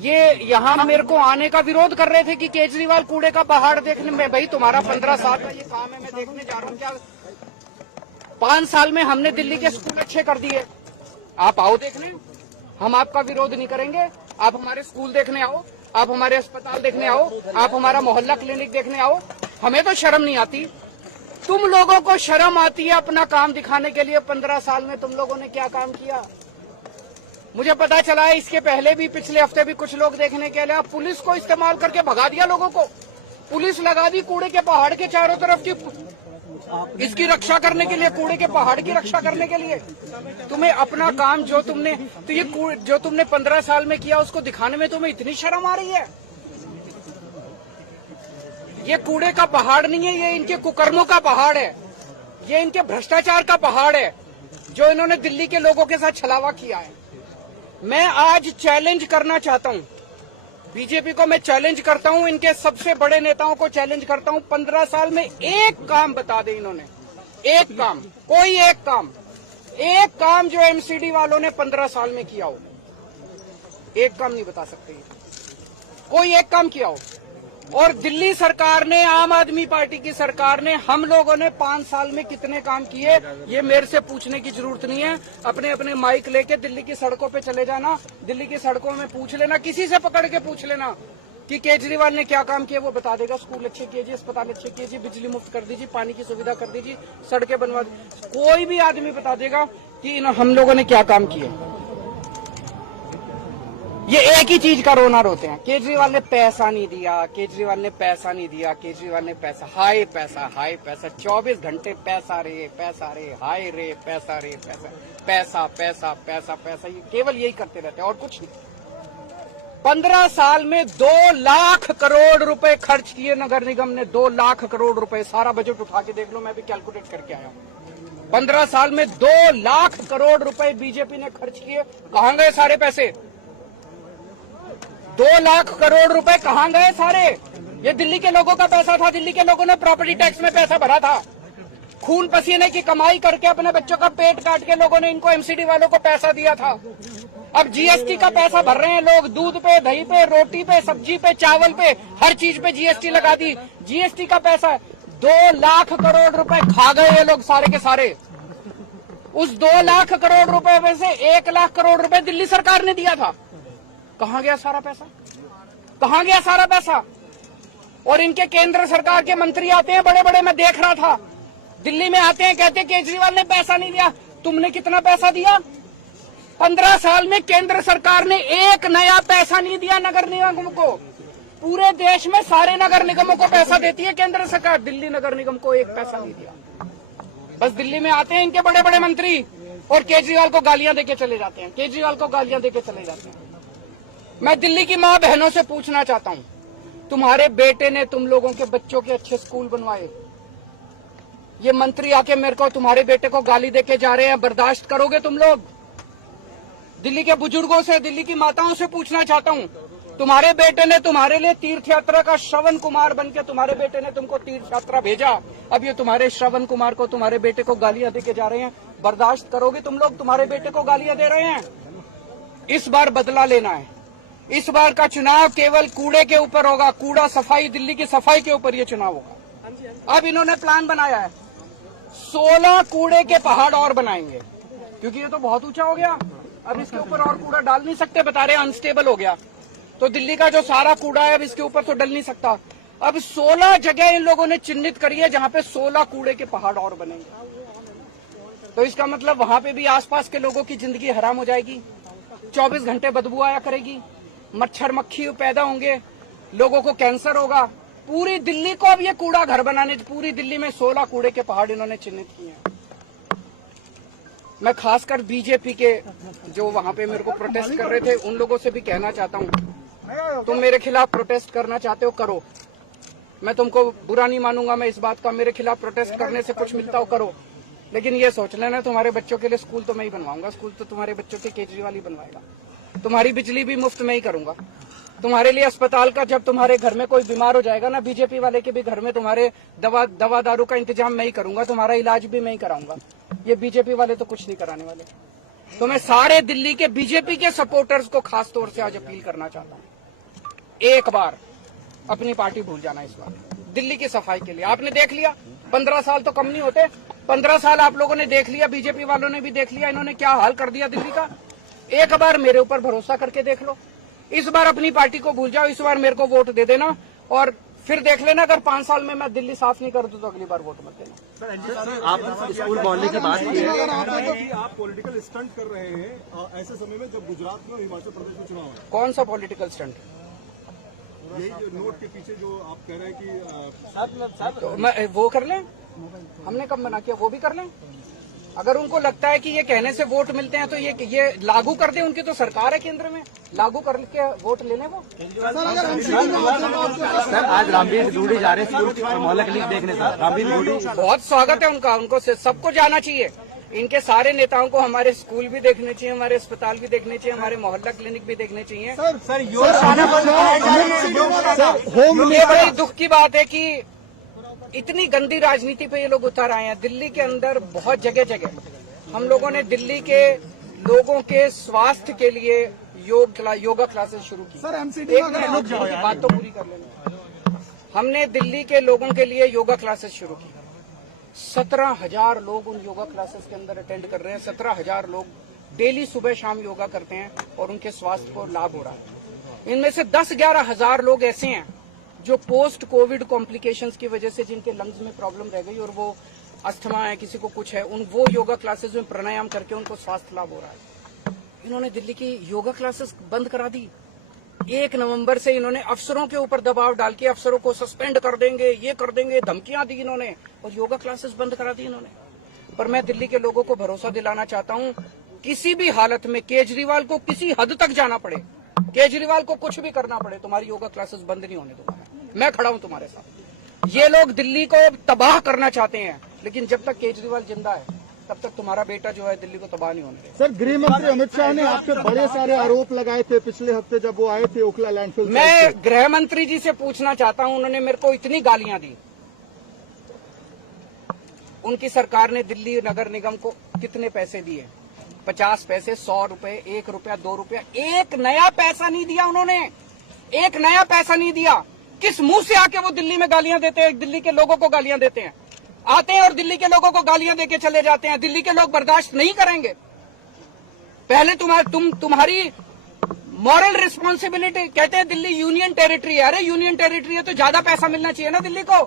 ये यहाँ मेरे को आने का विरोध कर रहे थे कि केजरीवाल कूड़े का पहाड़ देखने में। भाई तुम्हारा 15 साल का ये काम है, मैं देखने जा रहा हूँ क्या 5 साल में हमने दिल्ली के स्कूल अच्छे कर दिए। आप आओ देखने, हम आपका विरोध नहीं करेंगे। आप हमारे स्कूल देखने आओ, आप हमारे अस्पताल देखने आओ, आप हमारा मोहल्ला क्लिनिक देखने आओ। हमें तो शर्म नहीं आती, तुम लोगों को शर्म आती है अपना काम दिखाने के लिए। 15 साल में तुम लोगों ने क्या काम किया? मुझे पता चला है इसके पहले भी, पिछले हफ्ते भी कुछ लोग देखने के लिए पुलिस को इस्तेमाल करके भगा दिया लोगों को। पुलिस लगा दी कूड़े के पहाड़ के चारों तरफ की, इसकी रक्षा करने के लिए, कूड़े के पहाड़ की रक्षा करने के लिए। तुम्हें अपना काम जो तुमने 15 साल में किया उसको दिखाने में तुम्हें इतनी शर्म आ रही है? ये कूड़े का पहाड़ नहीं है, ये इनके कुकर्मों का पहाड़ है, ये इनके भ्रष्टाचार का पहाड़ है जो इन्होंने दिल्ली के लोगों के साथ छलावा किया है। मैं आज चैलेंज करना चाहता हूं बीजेपी को, मैं चैलेंज करता हूं, इनके सबसे बड़े नेताओं को चैलेंज करता हूं। 15 साल में एक काम बता दे इन्होंने, एक काम, कोई एक काम जो एमसीडी वालों ने 15 साल में किया हो। एक काम नहीं बता सकते, कोई एक काम किया हो। और दिल्ली सरकार ने, आम आदमी पार्टी की सरकार ने, हम लोगों ने 5 साल में कितने काम किए ये मेरे से पूछने की जरूरत नहीं है। अपने अपने माइक लेके दिल्ली की सड़कों पे चले जाना, दिल्ली की सड़कों में पूछ लेना, किसी से पकड़ के पूछ लेना कि केजरीवाल ने क्या काम किया, वो बता देगा। स्कूल अच्छे कीजिए, अस्पताल अच्छे कीजिए, बिजली मुफ्त कर दीजिए, पानी की सुविधा कर दीजिए, सड़कें बनवा दीजिए, कोई भी आदमी बता देगा कि हम लोगों ने क्या काम किए। ये एक ही चीज का रोना रोते हैं, केजरीवाल ने पैसा नहीं दिया, केजरीवाल ने पैसा नहीं दिया, केजरीवाल ने पैसा, हाय पैसा, हाय पैसा, 24 घंटे पैसा रे, हाय रे, पैसा रे, पैसा, पैसा, पैसा, पैसा, ये केवल यही करते रहते हैं और कुछ नहीं। 15 साल में 2 लाख करोड़ रुपए खर्च किए नगर निगम ने, 2 लाख करोड़ रुपए। सारा बजट उठा के देख लो, मैं भी कैलकुलेट करके आया हूं। 15 साल में 2 लाख करोड़ रुपए बीजेपी ने खर्च किए। कहां गए सारे पैसे? 2 लाख करोड़ रुपए कहां गए सारे? ये दिल्ली के लोगों का पैसा था, दिल्ली के लोगों ने प्रॉपर्टी टैक्स में पैसा भरा था, खून पसीने की कमाई करके अपने बच्चों का पेट काट के लोगों ने इनको एमसीडी वालों को पैसा दिया था। अब जीएसटी का पैसा भर रहे हैं लोग, दूध पे, दही पे, रोटी पे, सब्जी पे, चावल पे, हर चीज पे जीएसटी लगा दी। जीएसटी का पैसा 2 लाख करोड़ रुपए खा गए ये लोग सारे के सारे। उस 2 लाख करोड़ रुपए में से 1 लाख करोड़ रुपए दिल्ली सरकार ने दिया था। कहां गया सारा पैसा? कहां गया सारा पैसा? और इनके केंद्र सरकार के मंत्री आते हैं बड़े बड़े, मैं देख रहा था, दिल्ली में आते हैं, कहते हैं केजरीवाल ने पैसा नहीं दिया। तुमने कितना पैसा दिया? 15 साल में केंद्र सरकार ने एक नया पैसा नहीं दिया नगर निगम को। पूरे देश में सारे नगर निगमों को पैसा देती है केंद्र सरकार, दिल्ली नगर निगम को एक पैसा नहीं दिया। बस दिल्ली में आते हैं इनके बड़े बड़े मंत्री और केजरीवाल को गालियां देके चले जाते हैं, केजरीवाल को गालियां देके चले जाते हैं। मैं दिल्ली की माँ बहनों से पूछना चाहता हूँ, तुम्हारे बेटे ने तुम लोगों के बच्चों के अच्छे स्कूल बनवाए, ये मंत्री आके मेरे को तुम्हारे बेटे को गाली देके जा रहे हैं, बर्दाश्त करोगे तुम लोग? दिल्ली के बुजुर्गों से, दिल्ली की माताओं से पूछना चाहता हूँ, तुम्हारे बेटे ने तुम्हारे लिए तीर्थ यात्रा का श्रवण कुमार बनके, तुम्हारे बेटे ने तुमको तीर्थ यात्रा भेजा, अब ये तुम्हारे श्रवण कुमार को, तुम्हारे बेटे को गालियां देके जा रहे हैं, बर्दाश्त करोगे तुम लोग? तुम्हारे बेटे को गालियां दे रहे हैं। इस बार बदला लेना है। इस बार का चुनाव केवल कूड़े के ऊपर होगा, कूड़ा सफाई, दिल्ली की सफाई के ऊपर ये चुनाव होगा। अब इन्होंने प्लान बनाया है, 16 कूड़े के पहाड़ और बनाएंगे, क्योंकि ये तो बहुत ऊंचा हो गया, अब इसके ऊपर और कूड़ा डाल नहीं सकते, बता रहे अनस्टेबल हो गया, तो दिल्ली का जो सारा कूड़ा है अब इसके ऊपर तो डल नहीं सकता। अब 16 जगह इन लोगों ने चिन्हित करी है जहां पे 16 कूड़े के पहाड़ और बनेंगे। तो इसका मतलब वहां पे भी आसपास के लोगों की जिंदगी हराम हो जाएगी, 24 घंटे बदबू आया करेगी, मच्छर मक्खी पैदा होंगे, लोगों को कैंसर होगा। पूरी दिल्ली को अब ये कूड़ा घर बनाने, पूरी दिल्ली में 16 कूड़े के पहाड़ इन्होंने चिन्हित किए हैं। मैं खासकर बीजेपी के जो वहां पे मेरे को प्रोटेस्ट कर रहे थे उन लोगों से भी कहना चाहता हूँ, तुम मेरे खिलाफ प्रोटेस्ट करना चाहते हो करो, मैं तुमको बुरा नहीं मानूंगा, मैं इस बात का, मेरे खिलाफ प्रोटेस्ट करने से कुछ मिलता हो करो, लेकिन ये सोच लेना तुम्हारे बच्चों के लिए स्कूल तो मैं ही बनवाऊंगा, स्कूल तो तुम्हारे बच्चों के केजरीवाल ही बनवाएगा, तुम्हारी बिजली भी मुफ्त में ही करूंगा, तुम्हारे लिए अस्पताल का, जब तुम्हारे घर में कोई बीमार हो जाएगा ना, बीजेपी वाले के भी घर में तुम्हारे दवा दारू का इंतजाम मैं ही करूंगा, तुम्हारा इलाज भी मैं ही कराऊंगा। ये बीजेपी वाले तो कुछ नहीं कराने वाले। तो मैं सारे दिल्ली के बीजेपी के सपोर्टर्स को खास तौर से आज अपील करना चाहता हूं, एक बार अपनी पार्टी भूल जाना इस बार दिल्ली की सफाई के लिए। आपने देख लिया 15 साल तो कम नहीं होते, 15 साल आप लोगों ने देख लिया, बीजेपी वालों ने भी देख लिया, इन्होंने क्या हाल कर दिया दिल्ली का। एक बार मेरे ऊपर भरोसा करके देख लो, इस बार अपनी पार्टी को भूल जाओ, इस बार मेरे को वोट दे देना और फिर देख लेना अगर 5 साल में मैं दिल्ली साफ नहीं कर दूं तो अगली बार वोट मत देना। आप स्कूल मोहल्ले की बात की है, आप पॉलिटिकल स्टंट कर रहे हैं ऐसे समय में जब गुजरात में और हिमाचल प्रदेश में चुनाव है। कौन सा पॉलिटिकल स्टंट? यही जो नोट के पीछे जो आप कह रहे हैं कि तो मैं वो कर लें, हमने कब मना किया, वो भी कर लें। अगर उनको लगता है कि ये कहने से वोट मिलते हैं तो ये लागू कर दें, उनकी तो सरकार है केंद्र में, लागू करके वोट ले लें वो। सर आज रामवीर दूड़ी जा रहे हैं स्कूल मोहल्ला क्लिनिक देखने सर, रामवीर दूड़ी बहुत स्वागत है उनका, उनको सबको जाना चाहिए। इनके सारे नेताओं को हमारे स्कूल भी देखने चाहिए, हमारे अस्पताल भी देखने चाहिए, हमारे मोहल्ला क्लिनिक भी देखने चाहिए। ये बड़ी दुख की बात है कि इतनी गंदी राजनीति पे ये लोग उतर आए हैं। दिल्ली के अंदर बहुत जगह जगह हम लोगों ने दिल्ली के लोगों के स्वास्थ्य के लिए योगा क्लासेस शुरू की। सर एमसीडी बात तो पूरी कर लेना। हमने दिल्ली के लोगों के लिए योगा क्लासेस शुरू की, 17,000 लोग उन योगा क्लासेस के अंदर अटेंड कर रहे हैं। 17,000 लोग डेली सुबह शाम योगा करते हैं और उनके स्वास्थ्य को लाभ हो रहा है। इनमें से 10-11 हजार लोग ऐसे हैं जो पोस्ट कोविड कॉम्प्लिकेशंस की वजह से जिनके लंग्स में प्रॉब्लम रह गई और वो अस्थमा है, किसी को कुछ है, वो योगा क्लासेस में प्राणायाम करके उनको स्वास्थ्य लाभ हो रहा है। इन्होंने दिल्ली की योगा क्लासेस बंद करा दी। 1 नवंबर से इन्होंने अफसरों के ऊपर दबाव डाल के अफसरों को सस्पेंड कर देंगे, ये कर देंगे, धमकियां दी इन्होंने और योगा क्लासेस बंद करा दी इन्होंने। पर मैं दिल्ली के लोगों को भरोसा दिलाना चाहता हूं, किसी भी हालत में केजरीवाल को किसी हद तक जाना पड़े, केजरीवाल को कुछ भी करना पड़े, तुम्हारी योगा क्लासेस बंद नहीं होने दूंगा। मैं खड़ा हूं तुम्हारे साथ। ये लोग दिल्ली को तबाह करना चाहते हैं, लेकिन जब तक केजरीवाल जिंदा है तब तक तुम्हारा बेटा जो है दिल्ली को तबाह नहीं होने देगा। सर गृह मंत्री अमित शाह ने आप पे बड़े सारे आरोप लगाए थे पिछले हफ्ते जब वो आए थे ओखला लैंडफिल। मैं गृह मंत्री जी से पूछना चाहता हूं, उन्होंने मेरे को इतनी गालियां दी। उनकी सरकार ने दिल्ली नगर निगम को कितने पैसे दिए? 50 पैसे, 100 रुपए, 1 रुपया, 2 रुपया, एक नया पैसा नहीं दिया उन्होंने, एक नया पैसा नहीं दिया। किस मुंह से आके वो दिल्ली में गालियां देते हैं, दिल्ली के लोगों को गालियां देते हैं, आते हैं और दिल्ली के लोगों को गालियां देके चले जाते हैं। दिल्ली के लोग बर्दाश्त नहीं करेंगे। पहले तुम्हारी मॉरल रिस्पॉन्सिबिलिटी, कहते हैं दिल्ली यूनियन टेरिटरी है। अरे यूनियन टेरिटरी है तो ज्यादा पैसा मिलना चाहिए ना दिल्ली को।